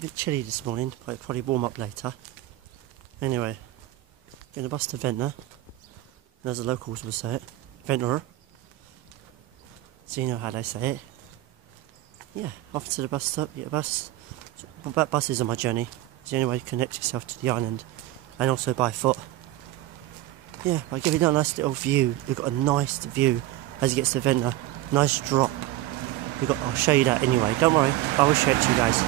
a bit chilly this morning, but it'll probably warm up later. Anyway, getting the bus to Ventnor, and as the locals will say it, Ventnor. So you know how they say it. Yeah, off to the bus stop, get a bus. That bus is on my journey. It's the only way to connect yourself to the island, and also by foot. Yeah, I give you a nice little view. We've got a nice view as it gets to Ventnor. Nice drop. I'll show you that anyway. Don't worry, I will show it to you guys.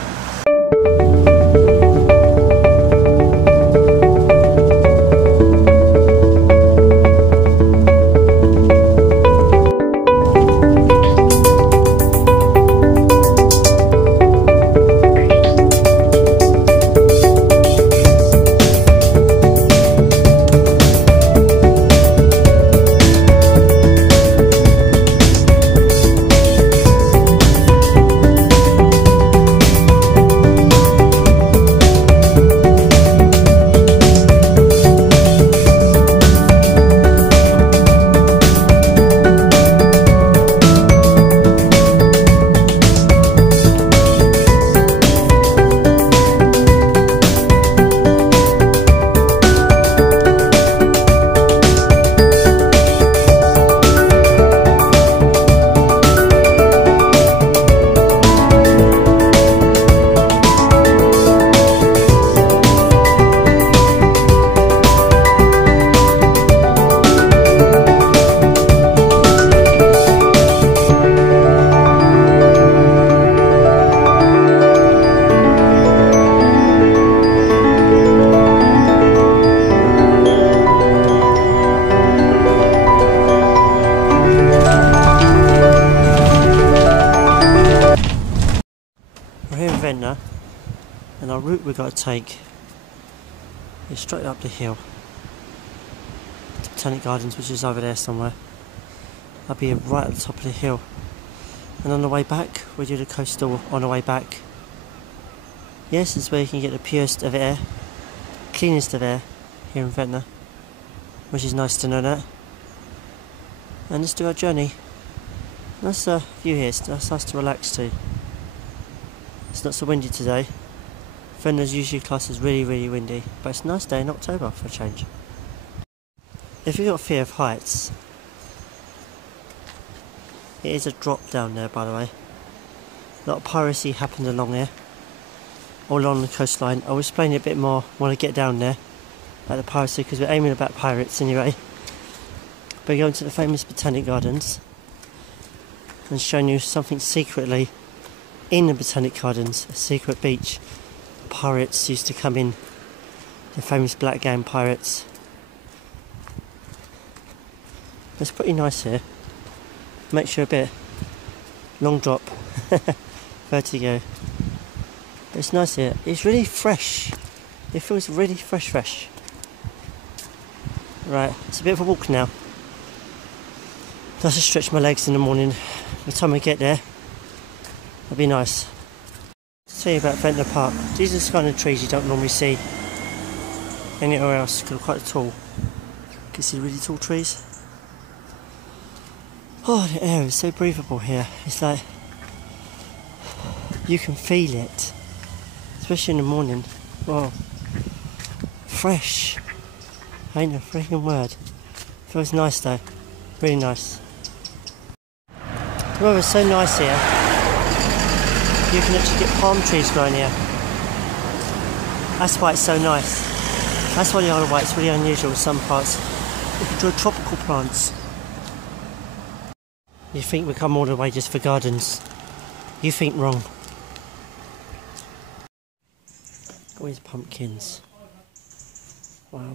Ventnor, and our route we've got to take is straight up the hill to Botanic Gardens, which is over there somewhere. I'll be right at the top of the hill, and on the way back we do the coastal on the way back. Yes, this is where you can get the purest of air, cleanest of air here in Ventnor, which is nice to know that. And let's do our journey. Nice view here, it's nice to relax too. It's not so windy today. Ventnor's usually classed as really windy, but it's a nice day in October for a change. If you've got fear of heights, it is a drop down there, by the way. A lot of piracy happened along here, all along the coastline. I'll explain it a bit more when I get down there about the piracy, because we're aiming about pirates anyway. We're going to the famous Botanic Gardens and showing you something secretly in the Botanic Gardens, a secret beach. Pirates used to come in, the famous black gang pirates. It's pretty nice here. Makes you a bit long drop, vertigo. But it's nice here. It's really fresh. It feels really fresh. Right, it's a bit of a walk now. I'll just stretch my legs in the morning. By the time I get there, it'll be nice. To tell you about Ventnor Park, these are the kind of trees you don't normally see anywhere else, because they're quite tall. You can see really tall trees. Oh, the air is so breathable here. It's like you can feel it, especially in the morning. Wow, fresh. Ain't a freaking word. Feels nice though, really nice. The weather's so nice here. You can actually get palm trees growing here. That's why it's so nice. That's why the Isle of Wight's really unusual in some parts. You can grow tropical plants. You think we come all the way just for gardens. You think wrong. All these pumpkins. Wow.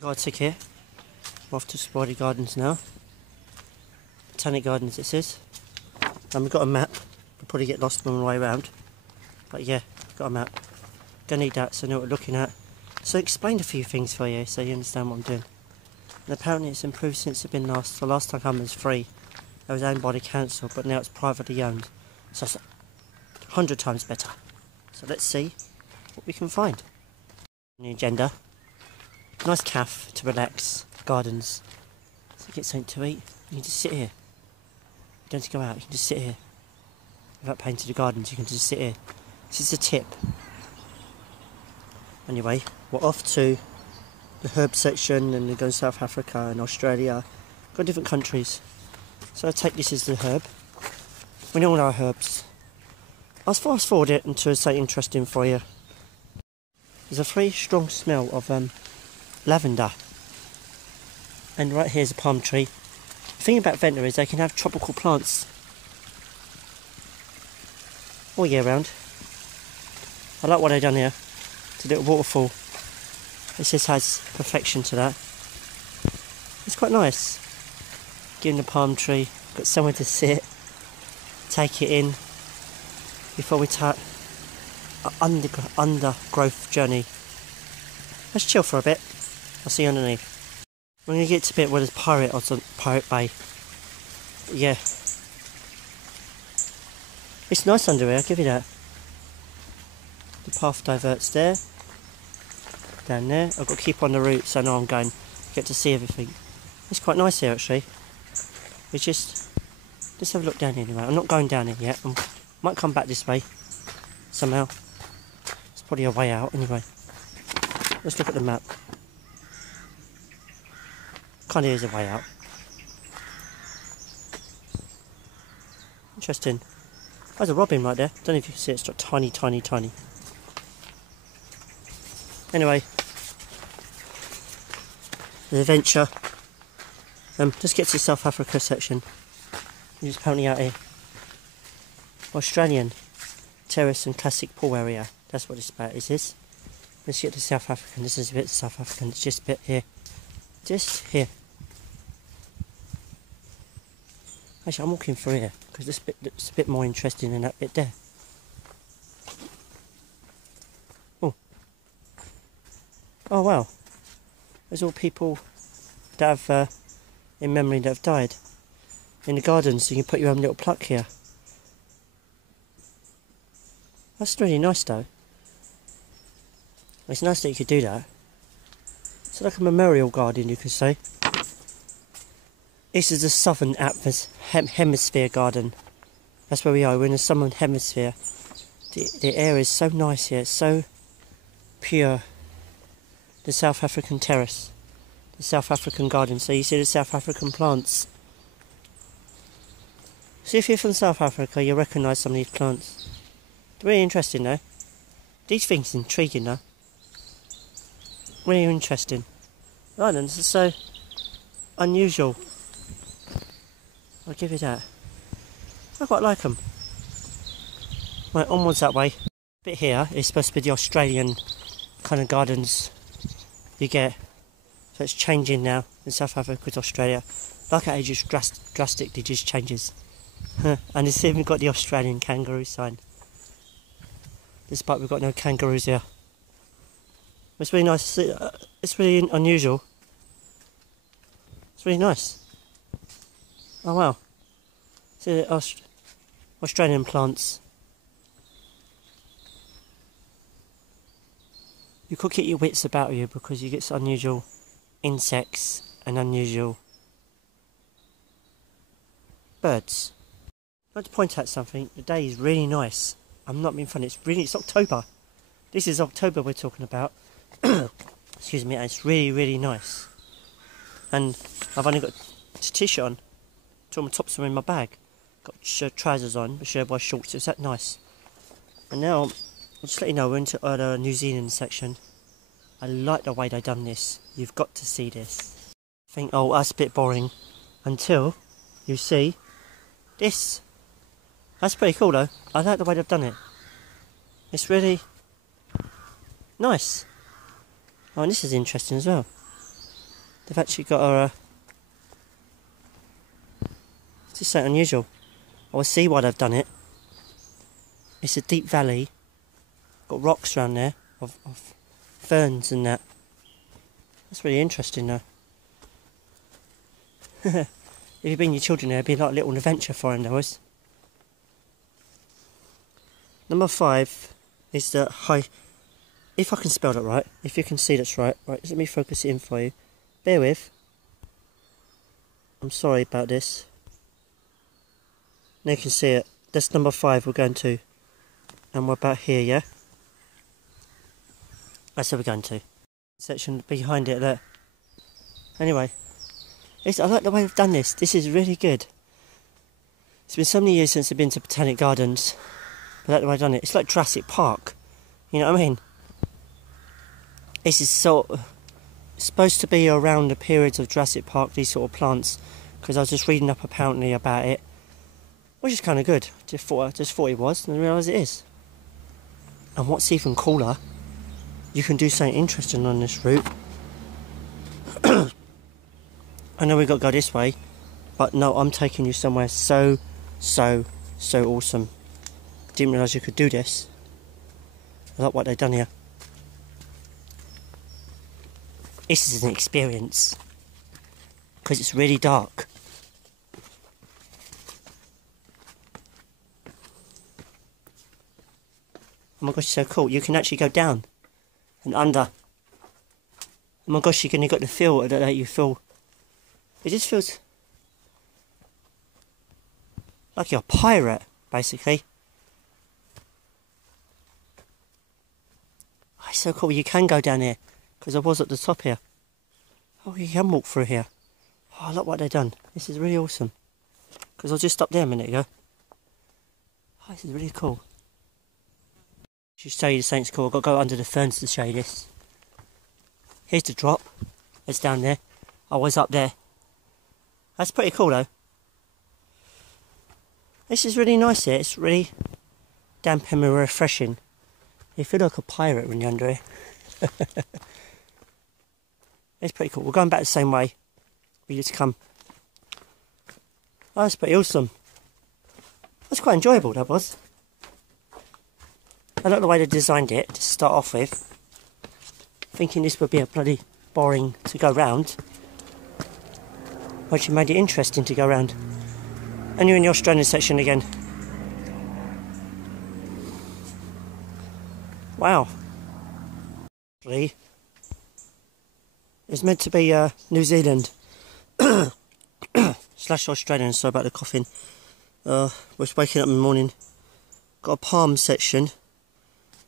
Got a ticket. We're off to Spidey Gardens now. Botanic Gardens it says. And we've got a map. We'll probably get lost on the way around. But yeah, got a map. Gonna need that so I know what we're looking at. So I explained a few things for you so you understand what I'm doing. And apparently it's improved since it's been last. The last time I came was free. It was owned by the council, but now it's privately owned. So it's 100 times better. So let's see what we can find. On the agenda, nice cafe to relax, gardens. So get something to eat, you can just sit here. You don't have to go out, you can just sit here. Without paying to the gardens, you can just sit here. This is a tip. Anyway, we're off to the herb section, and we go to South Africa and Australia. Got different countries. So I take this as the herb. We know all our herbs. I'll fast forward it into something interesting for you. There's a very strong smell of lavender. And right here's a palm tree. The thing about Ventnor is they can have tropical plants all year round. I like what they've done here. It's a little waterfall. This just has perfection to that. It's quite nice. Given the palm tree, got somewhere to sit, take it in before we start an undergrowth journey. Let's chill for a bit. I'll see you underneath. We're going to get to a bit where there's Pirate Bay. Yeah. It's nice under here, I'll give you that. The path diverts there. Down there. I've got to keep on the route so I know I'm going. Get to see everything. It's quite nice here actually. We just have a look down here anyway. I'm not going down here yet. I might come back this way somehow. It's probably a way out anyway. Let's look at the map. Kind of is a way out. Interesting. There's a robin right there. Don't know if you can see it. It's got tiny, tiny, tiny. Anyway, the adventure. Just get to the South Africa section. Just apparently out here. Australian terrace and classic pool area. That's what it's about. Is this? Let's get to South African. This is a bit South African. It's just a bit here. Just here. Actually, I'm walking through here because this bit looks a bit more interesting than that bit there. Oh. Oh wow. There's all people that have, in memory, that have died. In the gardens, so you can put your own little plaque here. That's really nice though. It's nice that you could do that. It's like a memorial garden, you could say. This is the southern hemisphere garden. That's where we are. We're in the southern hemisphere. The air is so nice here. It's so pure. The South African terrace. The South African garden. So you see the South African plants. See, if you're from South Africa, you'll recognise some of these plants. They're really interesting though. These things are intriguing though. Really interesting. Islands are so unusual. I'll give you that. I quite like them. Right, onwards that way. Bit here is supposed to be the Australian kind of gardens you get. So it's changing now in South Africa to Australia. Like how it just drastically just changes. And it's even got the Australian kangaroo sign. Despite we've got no kangaroos here. It's really nice to see. It's really unusual. It's really nice. Oh wow. See the Australian plants. You could get your wits about you because you get some unusual insects and unusual birds. I'd like to point out something. The day is really nice. I'm not being funny. It's October. This is October we're talking about. Excuse me. And it's really, really nice. And I've only got a t-shirt on. Two of my tops are in my bag. Got trousers on, shirt by shorts. It's that nice. And now, I'll just let you know, we're into the New Zealand section. I like the way they've done this. You've got to see this. Think, oh, that's a bit boring. Until you see this. That's pretty cool though. I like the way they've done it. It's really nice. Oh, and this is interesting as well. They've actually got a... It's just so unusual. I will see why they've done it. It's a deep valley. Got rocks around there of ferns and that. That's really interesting though. If you bring your children there, it'd be like a little adventure for them though. Number 5 is the high... If I can spell that right, if you can see that's right. Right, let me focus it in for you. Bear with. I'm sorry about this. Now you can see it. That's number 5 we're going to. And we're about here, yeah? That's where we're going to. Section behind it there. Anyway. I like the way we've done this. This is really good. It's been so many years since I've been to Botanic Gardens. But I like the way I've done it. It's like Jurassic Park. You know what I mean? This is supposed to be around the periods of Jurassic Park, these sort of plants. Because I was just reading up apparently about it. Which is kind of good. Just thought it was, and I realised it is. And what's even cooler, you can do something interesting on this route. I know we've got to go this way, but no, I'm taking you somewhere so awesome. Didn't realise you could do this. I like what they've done here. This is an experience. Because it's really dark. Oh my gosh, it's so cool. You can actually go down and under. Oh my gosh, you got the feel that you feel. It just feels like you're a pirate, basically. Oh, it's so cool. You can go down here because I was at the top here. Oh, you can walk through here. Oh, look what they've done. This is really awesome. Because I was just up there a minute ago. Oh, this is really cool. Just show you the Saints cool. I've got to go under the ferns to show you this. Here's the drop. It's down there. I was up there. That's pretty cool though. This is really nice here. It's really damp and refreshing. You feel like a pirate when you're under here. It's pretty cool. We're going back the same way we used to come. Oh, that's pretty awesome. That's quite enjoyable, that was. I like the way they designed it to start off with. Thinking this would be a bloody boring to go round. But you made it interesting to go round. And you're in the Australian section again. Wow. It's meant to be New Zealand / Australian, sorry about the coughing. Was waking up in the morning. Got a palm section.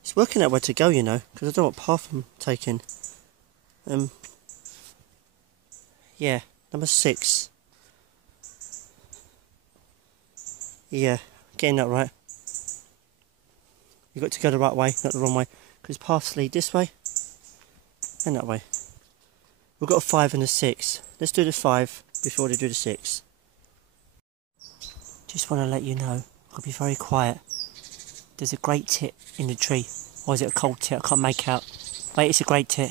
It's working out where to go, you know, because I don't know what path I'm taking. Yeah, number 6. Yeah, getting that right. You've got to go the right way, not the wrong way, because paths lead this way and that way. We've got a 5 and a 6. Let's do the 5 before we do the 6. Just want to let you know, I'll be very quiet. There's a great tit in the tree. Or is it a cold tit? I can't make out. Wait, it's a great tit.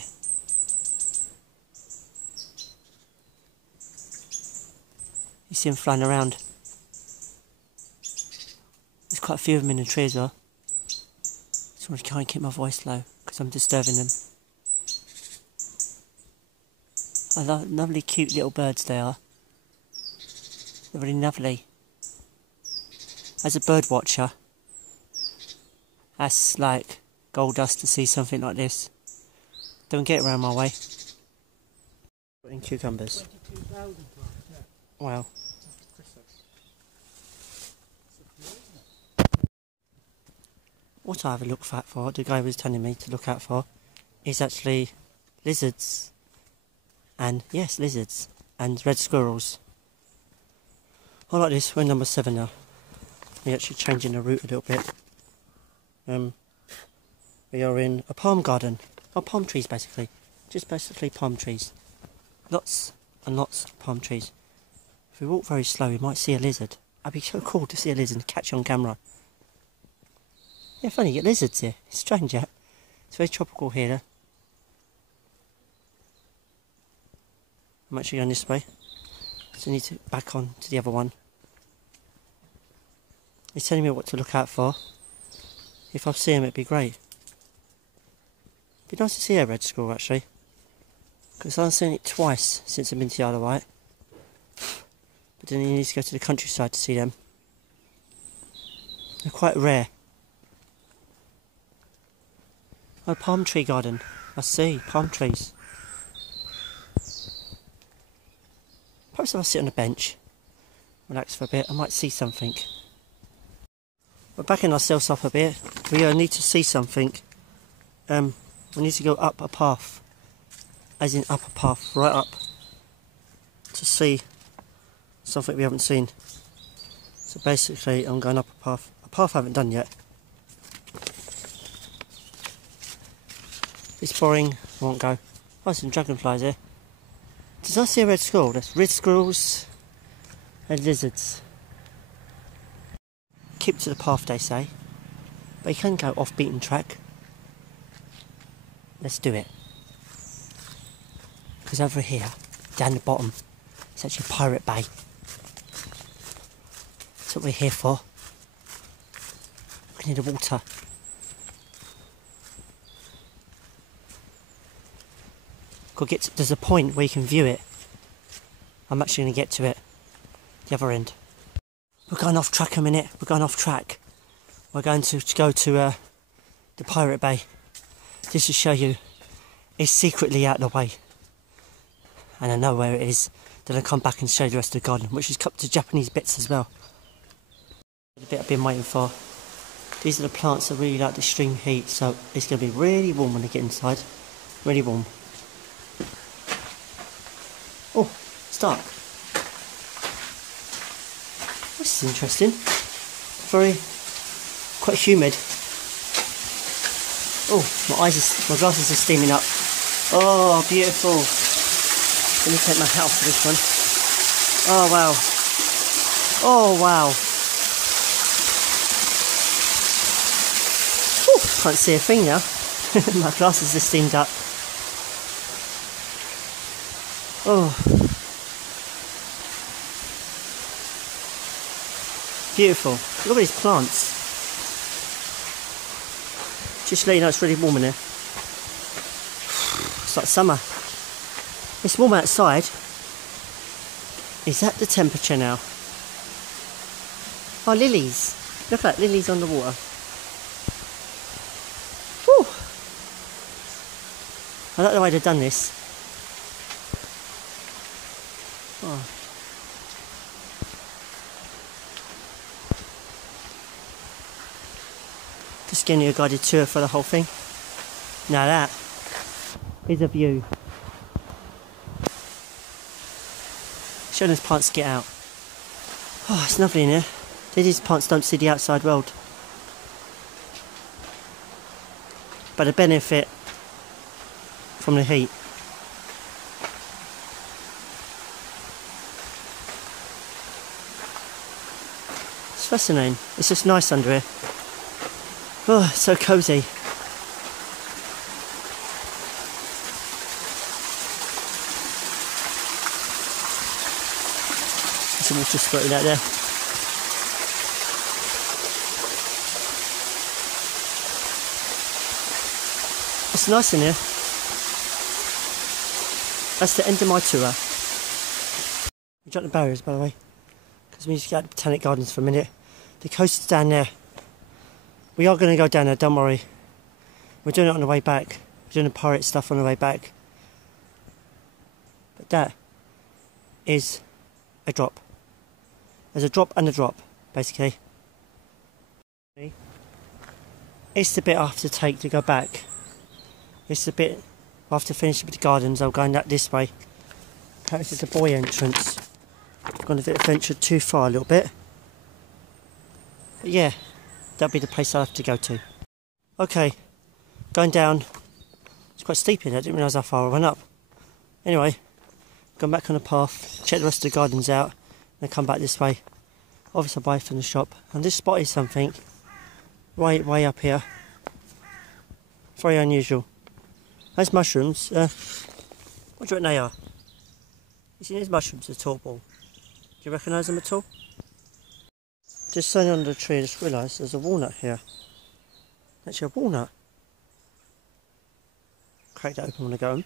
You see him flying around. There's quite a few of them in the tree as well. Just want to try and keep my voice low because I'm disturbing them. I love lovely cute little birds they are. They're really lovely. As a bird watcher, that's like gold dust to see something like this. Don't get around my way. In cucumbers. Wow. What I have a look out for, the guy was telling me to look out for, is actually lizards. And yes, lizards. And red squirrels. I like this, we're number 7 now. We're actually changing the route a little bit. We are in a palm garden. Oh, palm trees basically. Just basically palm trees. Lots and lots of palm trees. If we walk very slow, we might see a lizard. That'd be so cool to see a lizard and catch on camera. Yeah, funny, you get lizards here. It's strange, yeah. It's very tropical here, though. I'm actually going this way. So I need to back on to the other one. He's telling me what to look out for. If I see him, it'd be great. It'd be nice to see a red squirrel, actually. Because I've seen it twice since I've been to the Isle of Wight. But then you need to go to the countryside to see them. They're quite rare. Oh, palm tree garden. I see, palm trees. Perhaps if I sit on a bench, relax for a bit, I might see something. We're backing ourselves up a bit. We need to see something. We need to go up a path. As in up a path, right up. To see something we haven't seen. So basically I'm going up a path. A path I haven't done yet. It's boring, I won't go. Oh, some dragonflies here. Does I see a red squirrel? There's red squirrels and lizards. Keep to the path, they say. But you can go off beaten track. Let's do it. Because over here, down the bottom, it's actually Pirate Bay. That's what we're here for. We need the water. There's a point where you can view it. I'm actually going to get to it. The other end. We're going off track a minute. We're going off track. We're going to go to the Pirate Bay. Just to show you, it's secretly out of the way. And I know where it is. Then I'll come back and show you the rest of the garden, which is cut to Japanese bits as well. The bit I've been waiting for. These are the plants that really like the extreme heat, so it's going to be really warm when they get inside. Really warm. Oh, it's dark. This is interesting. Quite humid. Oh, my glasses are steaming up. Oh, beautiful. Let me take my hat off for this one. Oh, wow. Oh, wow. Whew, can't see a thing now. My glasses are steamed up. Oh. Beautiful. Look at these plants. Just to let you know it's really warm in here. It's like summer. It's warm outside. Is that the temperature now? Oh, lilies. Look at that, lilies on the water. Whew. I don't know why they've done this. Oh. Just giving you a guided tour for the whole thing. Now that is a view. Showing those plants get out. Oh, it's lovely in here. These plants don't see the outside world. But they benefit from the heat. It's fascinating. It's just nice under here. Oh, it's so cosy. There's some water squirting out there. It's nice in here. That's the end of my tour. We jumped the barriers, by the way, because we need to get out to Botanic Gardens for a minute. The coast is down there. We are going to go down there, don't worry. We're doing it on the way back. We're doing the pirate stuff on the way back. But that is a drop. There's a drop and a drop, basically. It's the bit I have to take to go back. It's the bit I have to finish with the gardens. I'm going that this way. This is the boy entrance. I've gone a bit venture too far a little bit. But yeah. That'll be the place I'll have to go to. Okay, going down. It's quite steep in there, I didn't realise how far I went up. Anyway, going back on the path, check the rest of the gardens out, and come back this way. Obviously I'll buy from the shop. And this spot is something way up here. Very unusual. Those mushrooms, what do you reckon they are? You see these mushrooms at all, Ball? Do you recognise them at all? Just standing under the tree, I just realised there's a walnut here. Actually a walnut. Crack that open when I go home.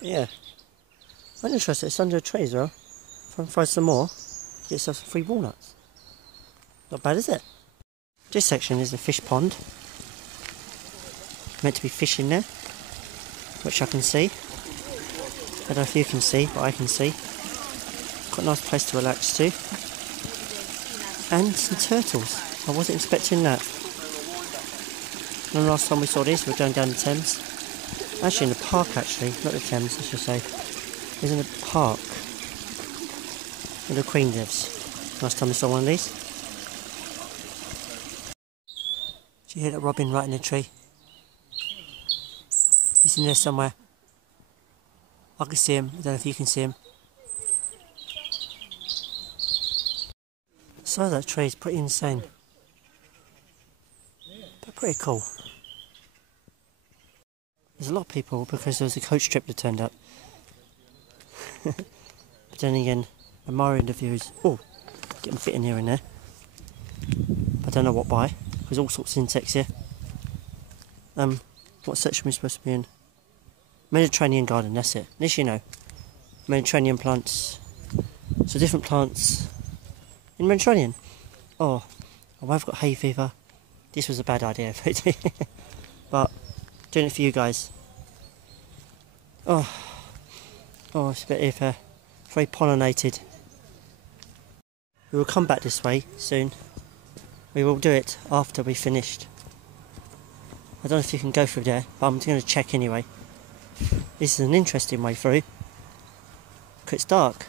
Yeah. I'm interested, it's under a tree as well. If I can find some more, get yourself some free walnuts. Not bad, is it? This section is the fish pond. meant to be fish in there, which I can see. I don't know if you can see, but I can see. Got a nice place to relax too. And some turtles. I wasn't expecting that. And the last time we saw this, we were going down the Thames. Actually in the park actually, not the Thames I should say. It was in the park where the Queen lives. Last time we saw one of these. Did you hear that robin right in the tree? He's in there somewhere. I can see him, I don't know if you can see him. So that tree is pretty insane. But pretty cool. There's a lot of people because there was a coach trip that turned up. But then again, admiring the views. Oh, getting bitten here and there. I don't know what by. There's all sorts of insects here. What section are we supposed to be in? Mediterranean garden, that's it. This you know. Mediterranean plants. So different plants in Mediterranean. Oh, I've got hay fever. This was a bad idea, but doing it for you guys. Oh, it's a bit of very pollinated. We will come back this way soon. We will do it after we finished. I don't know if you can go through there, but I'm going to check anyway. This is an interesting way through. Look, it's dark.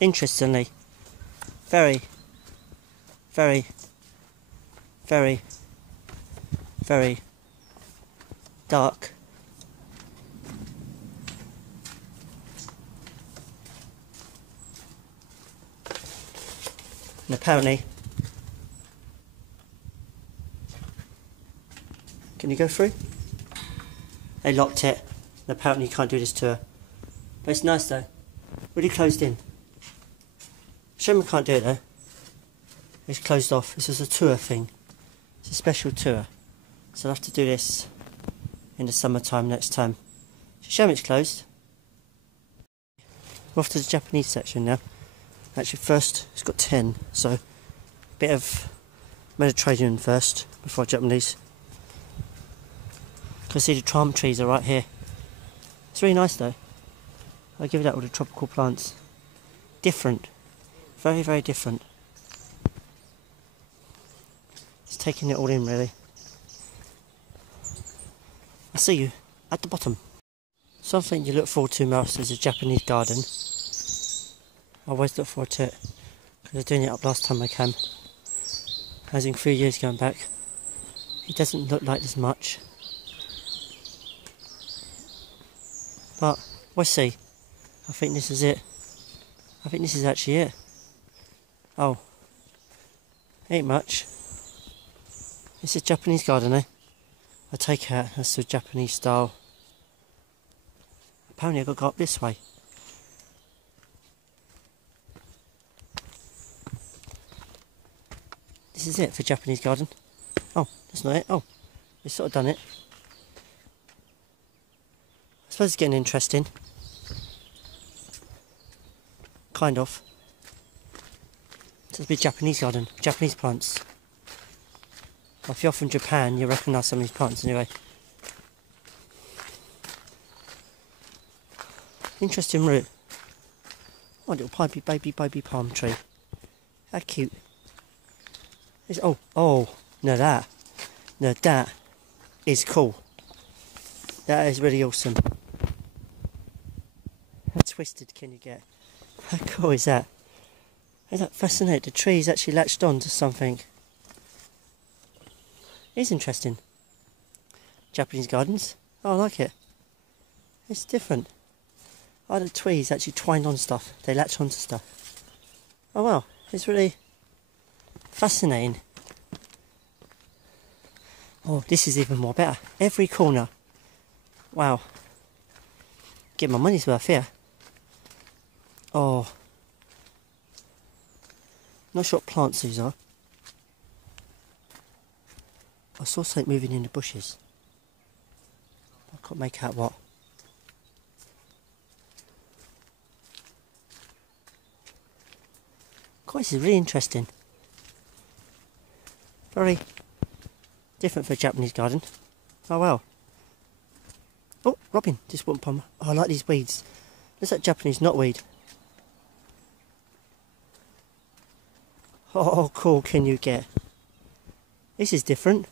Interestingly, very, very, very, very dark. And apparently, can you go through? They locked it, and apparently you can't do this tour. But it's nice though, really closed in. Shame we can't do it though. It's closed off. This is a tour thing. It's a special tour. So I'll have to do this in the summertime next time. It's a shame it's closed. We're off to the Japanese section now. Actually first, it's got 10, so a bit of Mediterranean first, before Japanese. You can see the tram trees are right here. It's really nice though. I'll give it that with the tropical plants. Different. Very, very different. It's taking it all in really. I'll see you at the bottom. Something you look forward to most is a Japanese garden. I always look forward to it because I was doing it up last time I came. As in 3 years going back. It doesn't look like there's much. But we'll see. I think this is it. I think this is actually it. Oh. Ain't much. This is Japanese garden, eh? I take it that's the Japanese style. Apparently I've got to go up this way. This is it for Japanese garden. Oh, that's not it. Oh, we've sort of done it. I suppose it's getting interesting. Kind of. It's a big Japanese garden, Japanese plants. Well, if you're from Japan, you'll recognise some of these plants anyway. Interesting root. Oh, a little baby palm tree. How cute. It's, oh, no that is cool. That is really awesome. How twisted can you get? How cool is that? Isn't that fascinating? The tree's actually latched on to something. It's interesting. Japanese gardens. Oh, I like it. It's different. Oh, the trees actually twined on stuff. They latch onto stuff. Oh wow, it's really fascinating. Oh, this is even more better. Every corner. Wow. Get my money's worth here. Oh. Not sure what plants these are. I saw something moving in the bushes. I can't make out what. God, this is really interesting. Very, Different for a Japanese garden. Oh well. Oh, robin, just one palm. Oh, I like these weeds. Looks like Japanese knotweed. Oh, cool can you get? This is different.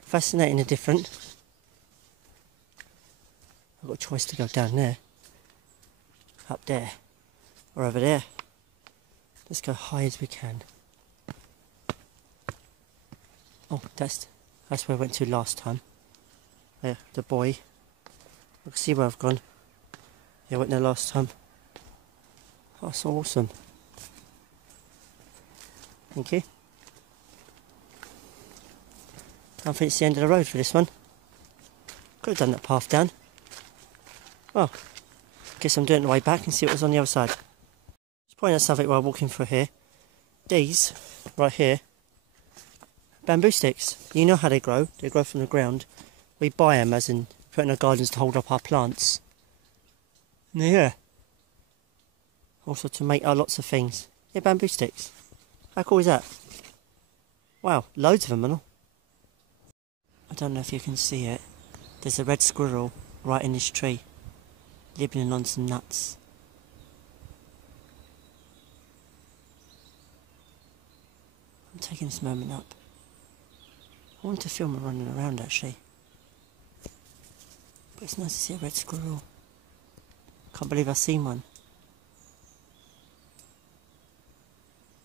Fascinating and different. I've got a choice to go down there, up there, or over there. Let's go high as we can. Oh, that's where I went to last time. Yeah, the boy. I can see where I've gone. Yeah, I went there last time. Oh, that's awesome. Thank you. I think it's the end of the road for this one. Could have done that path down. Well, guess I'm doing it the way back and see what was on the other side. Just pointing out something while walking through here. These, right here, bamboo sticks. You know how they grow from the ground. We buy them as in put in our gardens to hold up our plants. And they're here. Also to make lots of things. Yeah, bamboo sticks. How cool is that? Wow, loads of them and all. I don't know if you can see it. There's a red squirrel right in this tree, nibbling on some nuts. I'm taking this moment up. I want to film her running around actually. But it's nice to see a red squirrel. Can't believe I've seen one.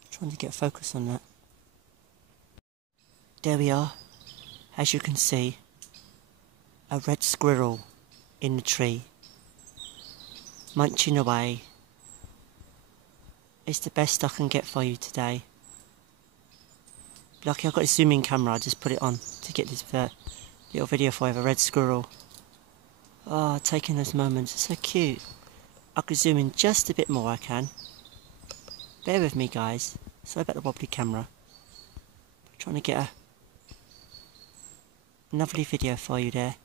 Trying to get focus on that. There we are. As you can see, a red squirrel in the tree, munching away. It's the best I can get for you today. Lucky I've got a zoom in camera, I just put it on to get this little video for you of a red squirrel. Oh, taking those moments, it's so cute. I could zoom in just a bit more, I can. Bear with me guys, sorry about the wobbly camera. I'm trying to get a lovely video for you there.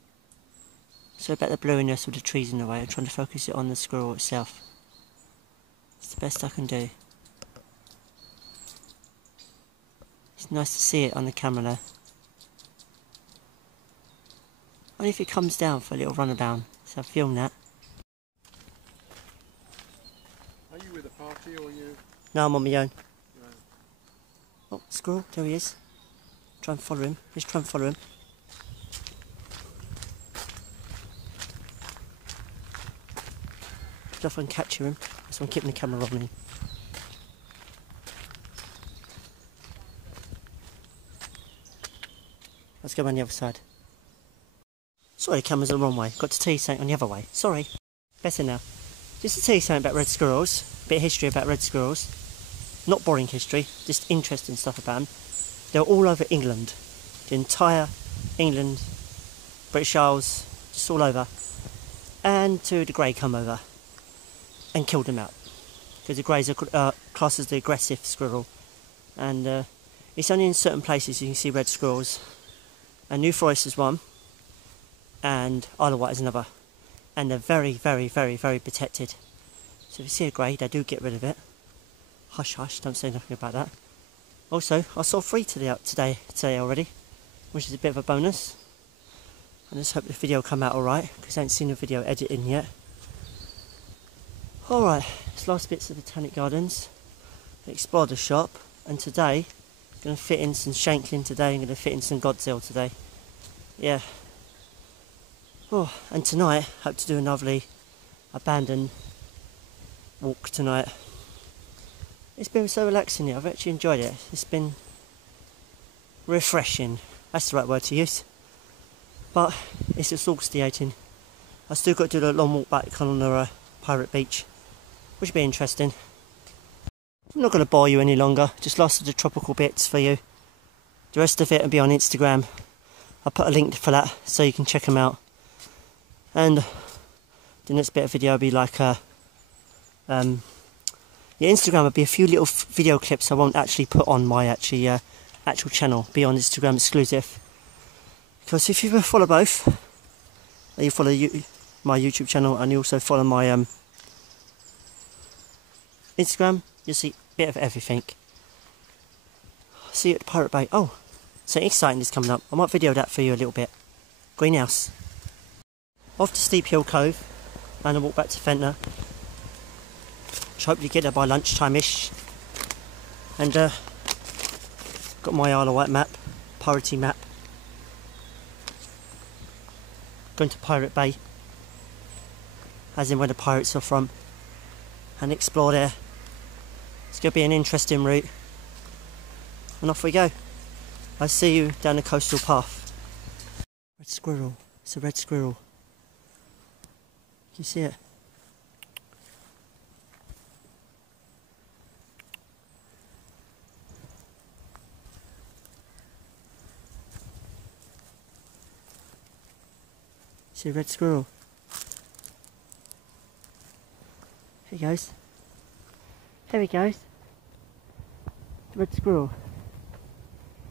Sorry about the blurriness of the trees in the way, I'm trying to focus it on the squirrel itself. It's the best I can do. It's nice to see it on the camera there. Only if it comes down for a little runabout, so I've filmed that. Are you with a party or you? No, I'm on my own. Right. Oh, squirrel, there he is. Try and follow him, just try and follow him. If I can capture him, so I'm keeping the camera rolling. Let's go on the other side. Sorry, the camera's the wrong way. Got to tell you something on the other way. Sorry. Better now. Just to tell you something about red squirrels. A bit of history about red squirrels. Not boring history, just interesting stuff about them. They're all over England. The entire England, British Isles, just all over. And two of the grey come over and killed them out. Because the greys are classed as the aggressive squirrel. And it's only in certain places you can see red squirrels. And New Forest is one, and Isle of Wight is another. And they're very, very, very, very protected. So if you see a grey, they do get rid of it. Hush hush, don't say nothing about that. Also, I saw 3 today already, which is a bit of a bonus. I just hope the video will come out alright, because I haven't seen the video editing yet. Alright, it's last bits of Botanic Gardens. I explored the shop, and today, I'm going to fit in some Shanklin today, I'm going to fit in some Godzilla today. Yeah. Oh, and tonight, hope to do a lovely abandoned walk tonight. It's been so relaxing here, I've actually enjoyed it. It's been refreshing, that's the right word to use. But it's exhausting. I've still got to do a long walk back on the Pirate Beach, which will be interesting. I'm not going to bore you any longer, just lots of the tropical bits for you. The rest of it will be on Instagram. I'll put a link for that so you can check them out. And the next bit of video will be like Instagram will be a few little video clips I won't actually put on my actual channel, be on Instagram exclusive. Because if you follow both, you follow my YouTube channel and you also follow my Instagram, you'll see a bit of everything. See you at the Pirate Bay. Oh, Something exciting is coming up. I might video that for you a little bit. Greenhouse. Off to Steep Hill Cove and I'll walk back to Ventnor. Should hopefully get there by lunchtime-ish. And got my Isle of Wight map, piratey map. Going to Pirate Bay, as in where the pirates are from, and explore there. It's going to be an interesting route. And off we go. I'll see you down the coastal path. Red squirrel. It's a red squirrel. Can you see it? See a red squirrel? Here he goes. There he goes. The red squirrel.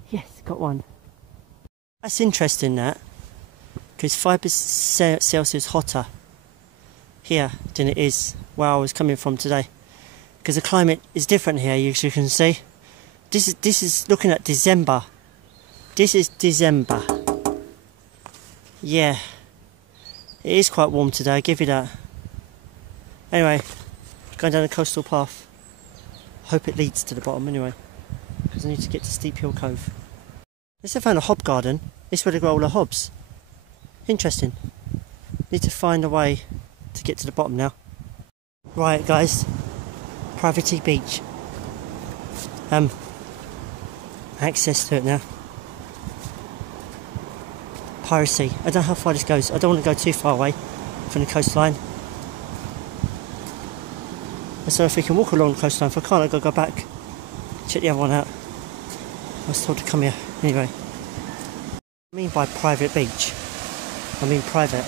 Yes, got one. That's interesting, that, because 5% Celsius hotter here than it is where I was coming from today. Because the climate is different here, as you can see. This is looking at December. This is December. Yeah, it is quite warm today, I'll give you that. Anyway, going down the coastal path. Hope it leads to the bottom anyway, because I need to get to Steep Hill Cove. Let's have found a hob garden. This is where they grow all the hobs. Interesting. Need to find a way to get to the bottom now. Right guys, Privacy Beach. Access to it now. Piracy. I don't know how far this goes. I don't want to go too far away from the coastline. So if we can walk along the coastline, if I can't, I've got to go back. Check the other one out. I was told to come here. Anyway. I mean by private beach. I mean private.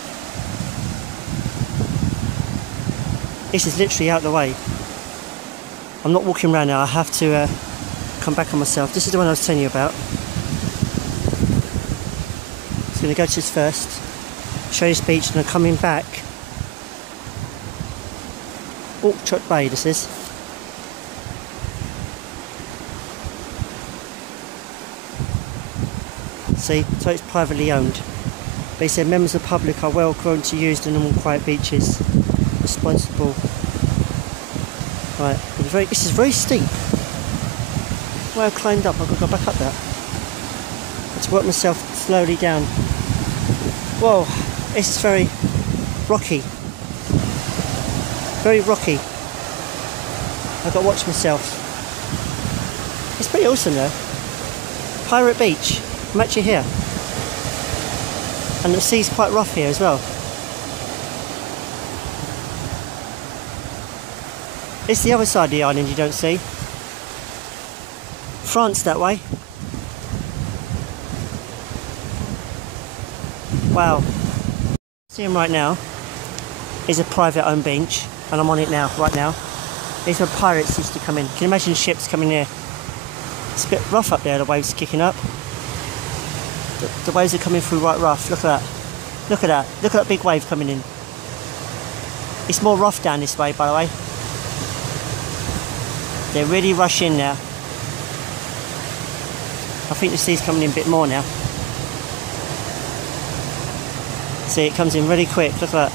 This is literally out of the way. I'm not walking around now, I have to come back on myself. This is the one I was telling you about. I'm going to go to this first, show you this beach, and I'm coming back. Orchard Bay this is. See, so it's privately owned. They said members of the public are welcome to use the normal quiet beaches. Responsible. Right, this is very steep. Where I've climbed up, I've got to go back up there. I have to work myself slowly down. Whoa, this is very rocky. Very rocky. I've got to watch myself. It's pretty awesome though. Pirate Beach. I'm actually here. And the sea's quite rough here as well. It's the other side of the island you don't see. France that way. Wow. See him right now. Is a private owned beach, and I'm on it now, right now. These where pirates used to come in. Can you imagine ships coming here? It's a bit rough up there, the waves kicking up. The waves are coming through right rough, look at that. Look at that, look at that big wave coming in. It's more rough down this way, by the way. They're really rushing now. I think the sea's coming in a bit more now. See, it comes in really quick, look at that.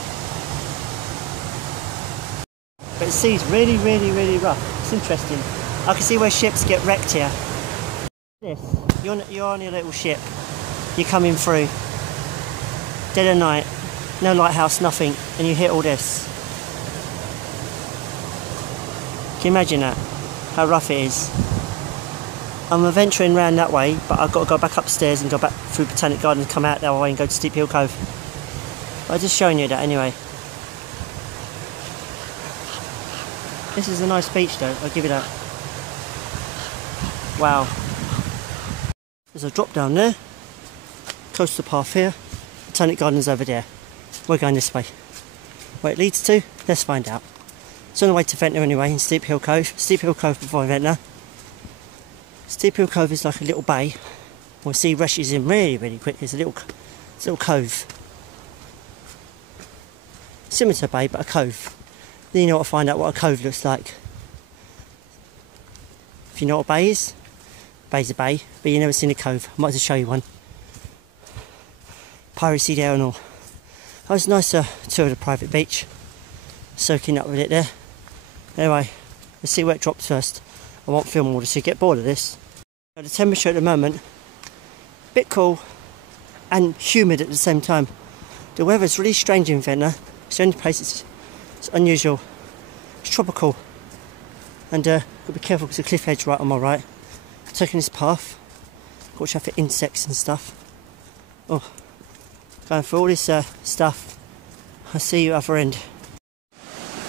But the sea's really, really, really rough. It's interesting. I can see where ships get wrecked here. This, you're on your little ship. You're coming through. Dead of night. No lighthouse, nothing. And you hit all this. Can you imagine that? How rough it is. I'm venturing round that way, but I've got to go back upstairs and go back through Botanic Garden and come out that way and go to Steep Hill Cove. But I'm just showing you that anyway. This is a nice beach though, I'll give you that. Wow. There's a drop down there. Coastal path here. Botanic Garden's over there. We're going this way. Where it leads to, let's find out. It's on the way to Ventnor anyway, in Steep Hill Cove. Steep Hill Cove before Ventnor. Steep Hill Cove is like a little bay. We'll see rushes in really, really quick. There's a little cove. Similar to a bay, but a cove. Then you know what to find out what a cove looks like. If you know what a bay is, bay's a bay, but you've never seen a cove. I might as well show you one. Piracy there and all. That was a nice tour of the private beach. Soaking up with it there. Anyway, let's see where it drops first. I won't film all this so you get bored of this. Now, the temperature at the moment, a bit cool and humid at the same time. The weather's really strange in Ventnor. It's the only place it's unusual. It's tropical. And got to be careful because the cliff edge right on my right. Taking this path. Watch out for insects and stuff. Oh, going through all this stuff. I'll see you at the other end.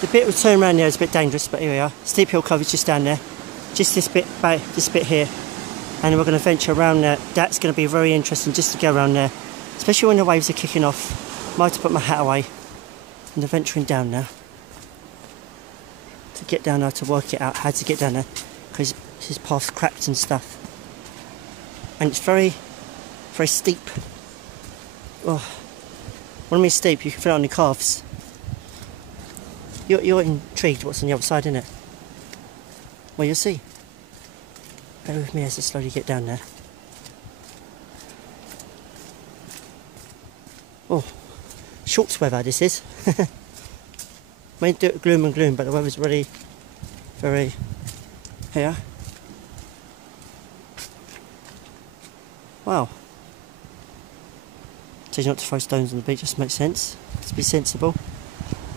The bit we'll turn around there is a bit dangerous, but here we are. Steep Hill Cove is just down there. Just this bit here. And we're going to venture around there. That's going to be very interesting just to go around there. Especially when the waves are kicking off. Might have to put my hat away. And I'm venturing down now. To get down there, to work it out how to get down there. Because this path's cracked and stuff. And it's very, very steep. Oh. When I mean steep, you can feel it on your calves. You're intrigued what's on the other side, innit? Well, you'll see. Bear with me as I slowly get down there. Oh, shorts weather this is. May do it gloom and gloom, but the weather's really very here. Wow. Tells you not to throw stones on the beach, just makes sense. Let's be sensible.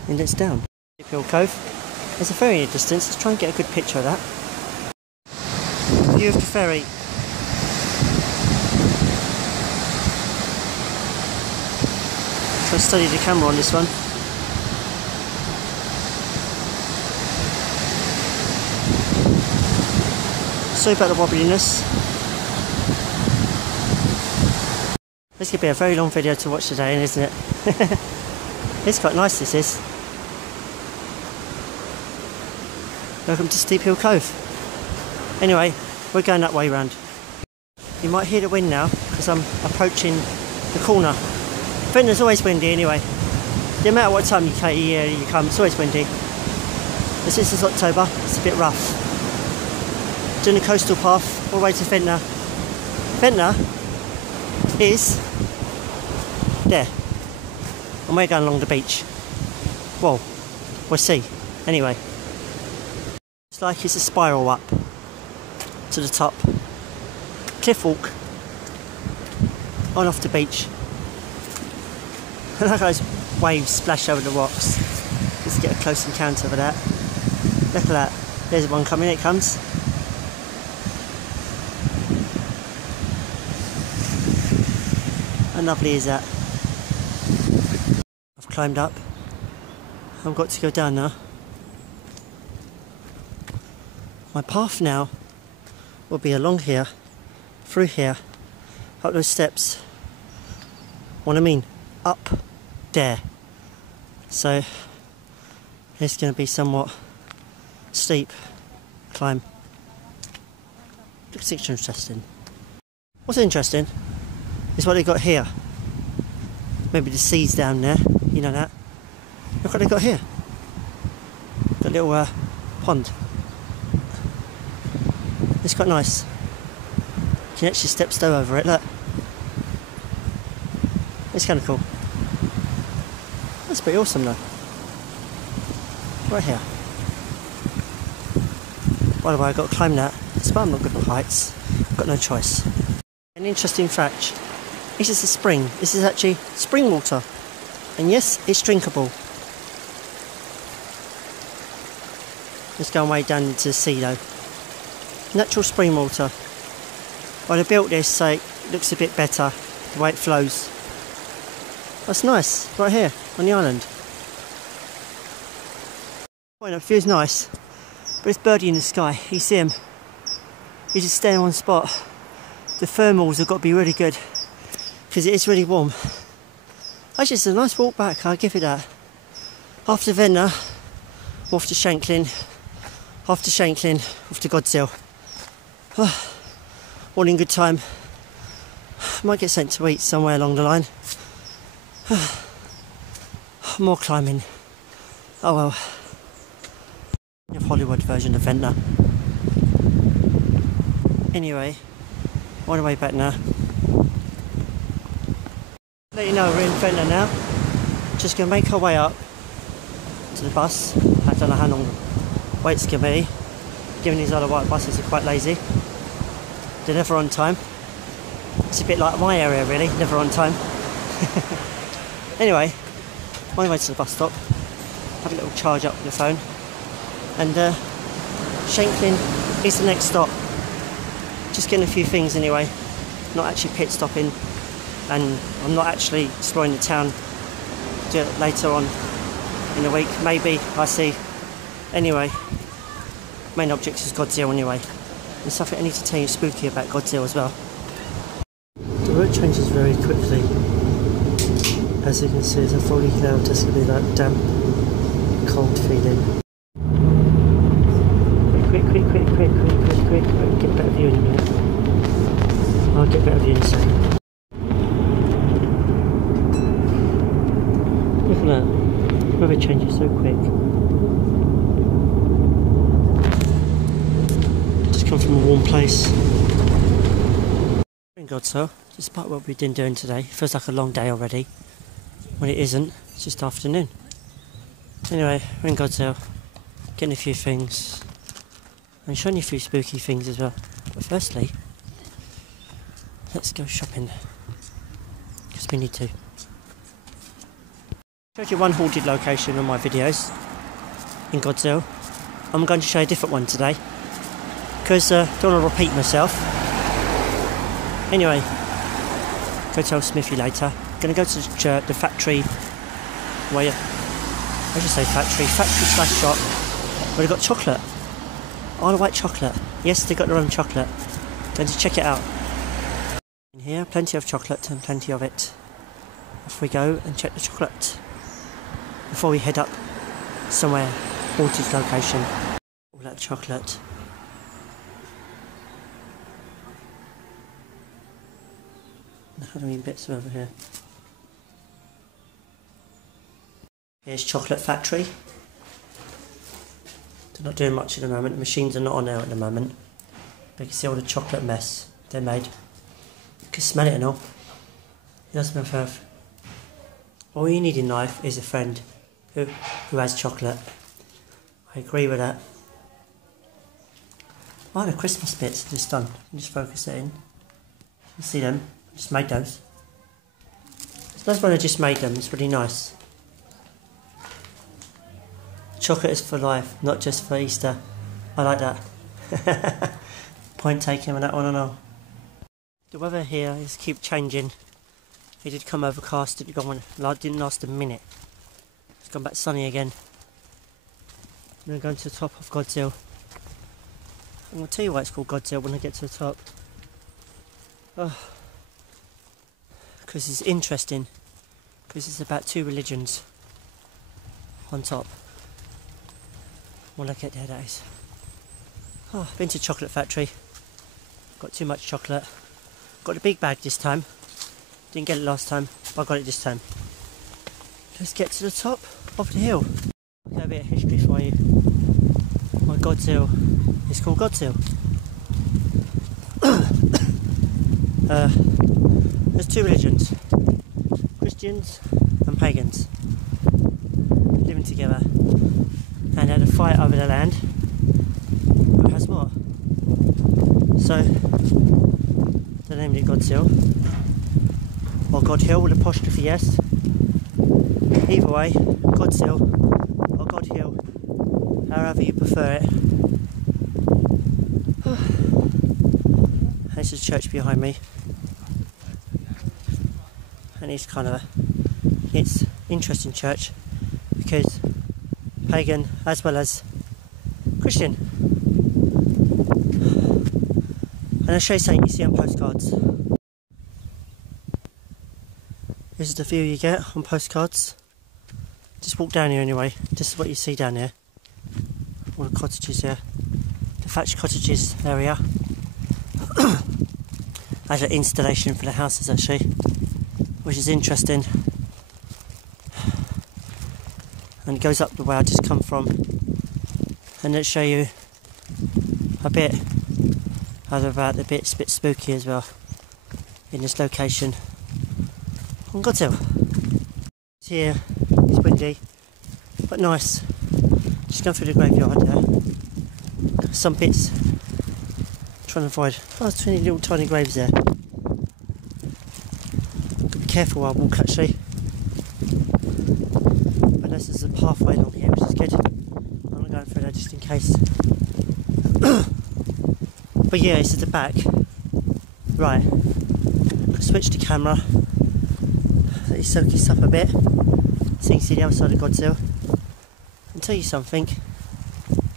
And it's down. Hill Cove. There's a ferry in the distance. Let's try and get a good picture of that. View of the ferry. Try to study the camera on this one. Sorry about the wobbliness. This could be a very long video to watch today, isn't it? It's quite nice, this is. Welcome to Steep Hill Cove. Anyway, we're going that way round. You might hear the wind now because I'm approaching the corner. Ventnor's always windy anyway. No matter what time you come, it's always windy. But since it's October, it's a bit rough. Doing the coastal path all the way to Ventnor. Ventnor is there. And we're going along the beach. Well, we'll see. Anyway. It's like it's a spiral up to the top. Cliff walk on off the beach. Look at those waves splash over the rocks. Let's get a close encounter of that. Look at that. There's one coming, it comes. How lovely is that? I've climbed up. I've got to go down now. My path now will be along here, through here, up those steps. What I mean, up there. So it's going to be somewhat steep climb. Looks interesting. What's interesting is what they got here. Maybe the sea's down there, you know that. Look what they got here. Got a little pond. It's quite nice. You can actually step stow over it, look. It's kind of cool. That's pretty awesome though. Right here. By the way, I've got to climb that. Despite I'm not good at heights, I've got no choice. An interesting fact. This is a spring. This is actually spring water. And yes, it's drinkable. It's going way down into the sea though. Natural spring water. Well, they built this so it looks a bit better, the way it flows. That's nice, right here on the island. Well, it feels nice, but it's birdie in the sky. You see him? You just stay in one spot. The thermals have got to be really good because it is really warm. Actually, it's a nice walk back, I'll give it that. After Ventnor, off to Shanklin, after Shanklin, off to Godshill. All in good time. Might get sent to eat somewhere along the line. More climbing. Oh well. Hollywood version of Ventnor. Anyway, On the way back now. Let you know we're in Ventnor now. Just going to make our way up to the bus. I don't know how long the wait's going to be. Given these other white buses are quite lazy. They're never on time. It's a bit like my area really, never on time. Anyway, on the way to the bus stop. Have a little charge up with the phone. And Shanklin is the next stop. Just getting a few things anyway. Not actually pit stopping. And I'm not actually exploring the town. Do it later on in the week. Maybe, I see. Anyway, main object is Godzilla anyway. There's something I need to tell you spooky about Godzilla as well. The road changes very quickly. As you can see, there's a foggy cloud, just going to be that damp, cold feeling. Quick. I'll get a better view in a minute. I'll get a better view in a second. Look at that. The weather changes so quick. Just come from a warm place. Thank God so. Despite what we've been doing today, it feels like a long day already. When it isn't, it's just afternoon. Anyway, we're in Godzilla, getting a few things, and showing you a few spooky things as well. But firstly, let's go shopping, because we need to. I showed you one haunted location on my videos in Godzilla. I'm going to show you a different one today, because I don't want to repeat myself. Anyway, go tell Smithy later. Going to go to the church, the factory, where I should say factory slash shop, where they've got chocolate. Isle of Wight chocolate. Yes, they've got their own chocolate. Going to check it out. In here, plenty of chocolate and plenty of it. Off we go and check the chocolate before we head up somewhere, haunted location. All that chocolate. The Halloween bits are over here. Here's Chocolate Factory. They're not doing much at the moment. The machines are not on there at the moment. But you can see all the chocolate mess they made. You can smell it and all. It does smell further. All you need in life is a friend who has chocolate. I agree with that. Oh, the Christmas bits are just done. Just focus it in. You see them. I just made those. It's nice when I just made them. It's really nice. Chocolate is for life, not just for Easter. I like that. Point taken with that one and all. The weather here is keep changing. It did come overcast, it didn't last a minute. It's gone back sunny again. I'm going to the top of Godzilla. I'm going to tell you why it's called Godzilla when I get to the top. Because it's interesting. Because it's about two religions on top. When I get there, that is. Oh, been to Chocolate Factory. Got too much chocolate. Got a big bag this time. Didn't get it last time, but I got it this time. Let's get to the top of the hill. I've got a bit of history for you. My Godzilla is called Godzilla. There's two religions. Christians and pagans. Living together. And had a fight over the land. Who has what? So, they named it Godzilla. Or God Hill with apostrophe S. Either way, Godzilla or God Hill, however you prefer it. This is a church behind me. And it's kind of it's interesting church because pagan as well as Christian. And I'll show you something you see on postcards. This is the view you get on postcards. Just walk down here anyway. This is what you see down here. All the cottages here. The thatched cottages area. As an installation for the houses actually, which is interesting. And it goes up the way I just come from. And let's show you a bit other about the bit spooky as well in this location on God's Hill. It's here, it's windy, but nice. Just going through the graveyard there. Some bits trying to avoid. Oh, there's 20 little tiny graves there. Gotta be careful while I walk actually. Unless there's a pathway along here, which is good. I'm not going through that just in case. But yeah, it's at the back. Right. Switch the camera. Let you soak this up a bit so you can see the other side of God's Hill and tell you something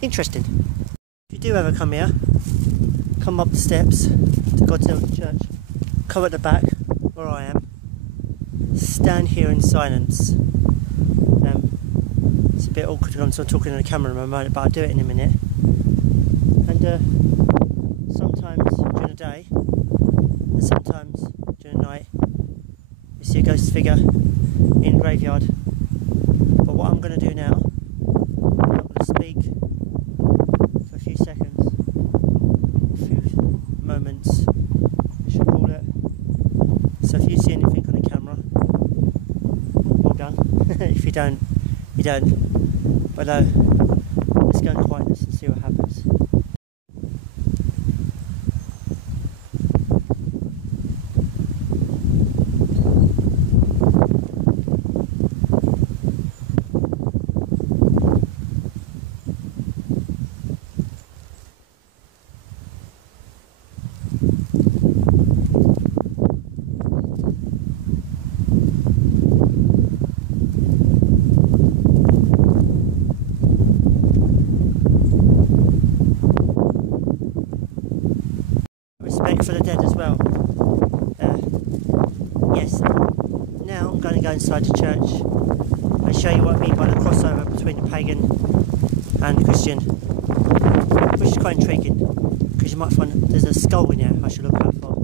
interesting. If you do ever come here, come up the steps to God's Hill Church, come at the back where I am, stand here in silence. It's a bit awkward because I'm talking on the camera in a moment, but I'll do it in a minute. And sometimes during the day and sometimes during the night you see a ghost figure in the graveyard. But what I'm going to do now, I'm going to speak for a few seconds, a few moments, I should call it. So if you see anything on the camera, well done. If you don't, you don't. But let's go in quietness and see what happens. Respect for the dead as well. Yes, now I'm going to go inside the church and show you what I mean by the crossover between the pagan and the Christian, which is quite intriguing because you might find there's a skull in here I should look out for.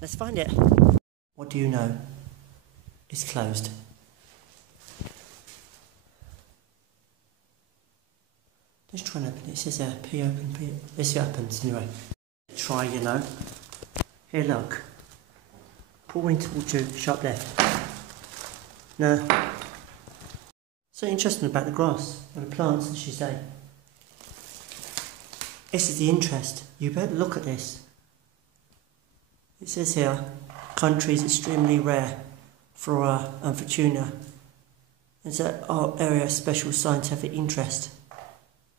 Let's find it. What do you know? It's closed. Let's try and open it. It says there, P open, P. Let's see what happens anyway. Try, you know. Here, look. Pointing towards you, sharp left. No. So interesting about the grass and the plants, as you say. This is the interest. You better look at this. It says here, country is extremely rare, flora and fauna. It's an area of special scientific interest.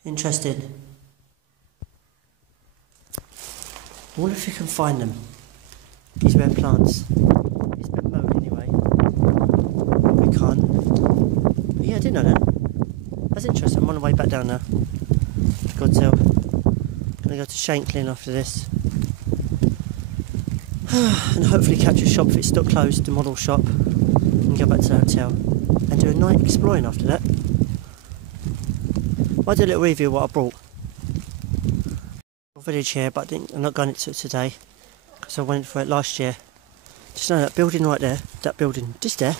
Interested. I wonder if you can find them. These rare plants. It's been mowed anyway. We can't. But yeah, I didn't know that. That's interesting. I'm on the way back down now. To God's Hill. Gonna go to Shanklin after this. And hopefully catch a shop if it's still closed, the model shop. And go back to the hotel. And do a night exploring after that. I'll do a little review of what I brought. Village here, but I'm not going into it today because I went for it last year. Just know that building right there, that building just there,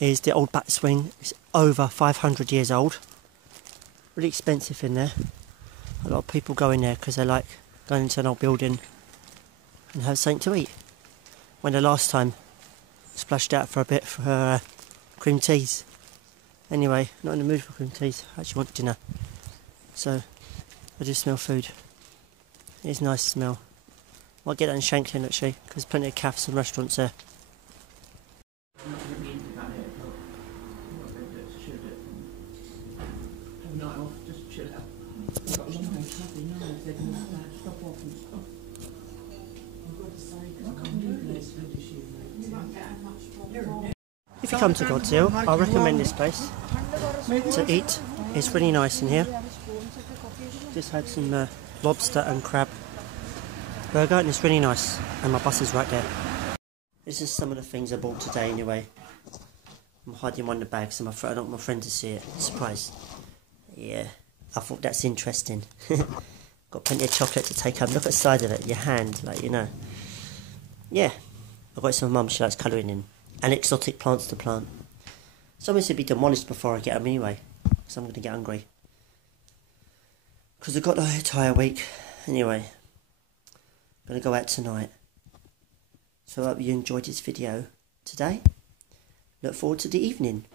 is the old bat swing. It's over 500 years old. Really expensive in there. A lot of people go in there because they like going into an old building and have something to eat. When the last time splashed out for a bit for cream teas. Anyway, not in the mood for cream teas. I actually want dinner, so I just smell food. It's a nice smell. Might get that in Shanklin actually, because there's plenty of cafes and restaurants there. If you come to God's Hill, I recommend this place to eat. It's really nice in here. Just had some lobster and crab burger and it's really nice, and my bus is right there. This is some of the things I bought today anyway. I'm hiding one in the bag so I don't want my friend to see it. Surprise. Yeah, I thought that's interesting. Got plenty of chocolate to take home. Look at the side of it, your hand, like, you know. Yeah, I got some mum, she likes colouring in. And exotic plants to plant. Some of this will be demolished before I get them anyway, because I'm going to get hungry. Because I've got the entire week. Anyway, going to go out tonight. So I hope you enjoyed this video today. Look forward to the evening.